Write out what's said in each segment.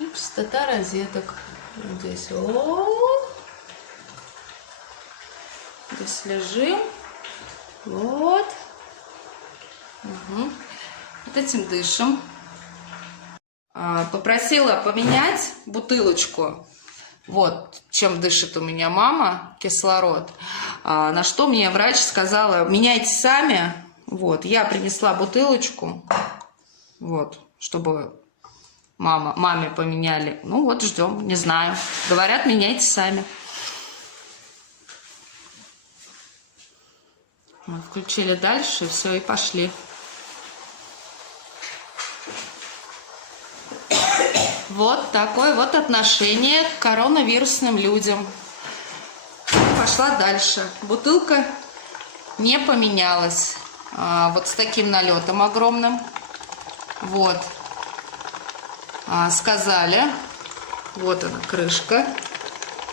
И частота розеток. Здесь здесь лежим. Вот. Угу. Вот этим дышим. Попросила поменять бутылочку. Вот чем дышит у меня мама, кислород. На что мне врач сказала: меняйте сами. Вот, я принесла бутылочку. Вот, чтобы маме поменяли. Ну вот, ждем, не знаю. Говорят, меняйте сами. Мы включили дальше, все, и пошли. Вот такое вот отношение к коронавирусным людям. Пошла дальше. Бутылка не поменялась. Вот с таким налетом огромным. Вот. Сказали. Вот она, крышка.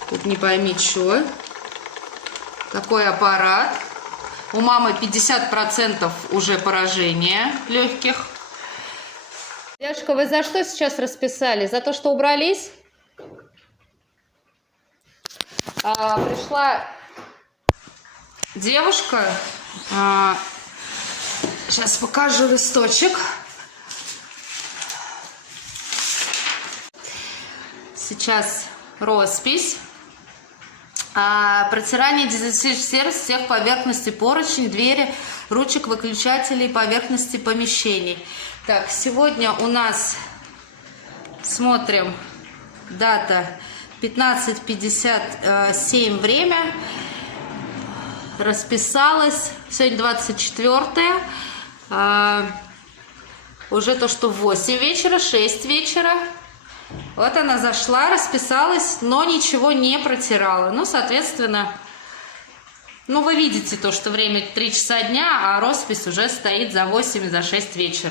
Тут не пойми что. Такой аппарат. У мамы 50% уже поражения легких. Девушка, вы за что сейчас расписали? За то, что убрались? Пришла девушка. Сейчас покажу листочек. Сейчас роспись. Протирание, дезинфекция всех поверхностей поручней, двери, ручек, выключателей, поверхности помещений. Так, сегодня у нас, смотрим, дата 15:57 время. Расписалась. Сегодня 24-е. Уже то, что в 8 вечера, 6 вечера. Вот она зашла, расписалась, но ничего не протирала. Ну, соответственно, ну, вы видите то, что время 3 часа дня, а роспись уже стоит за 8 и за 6 вечера.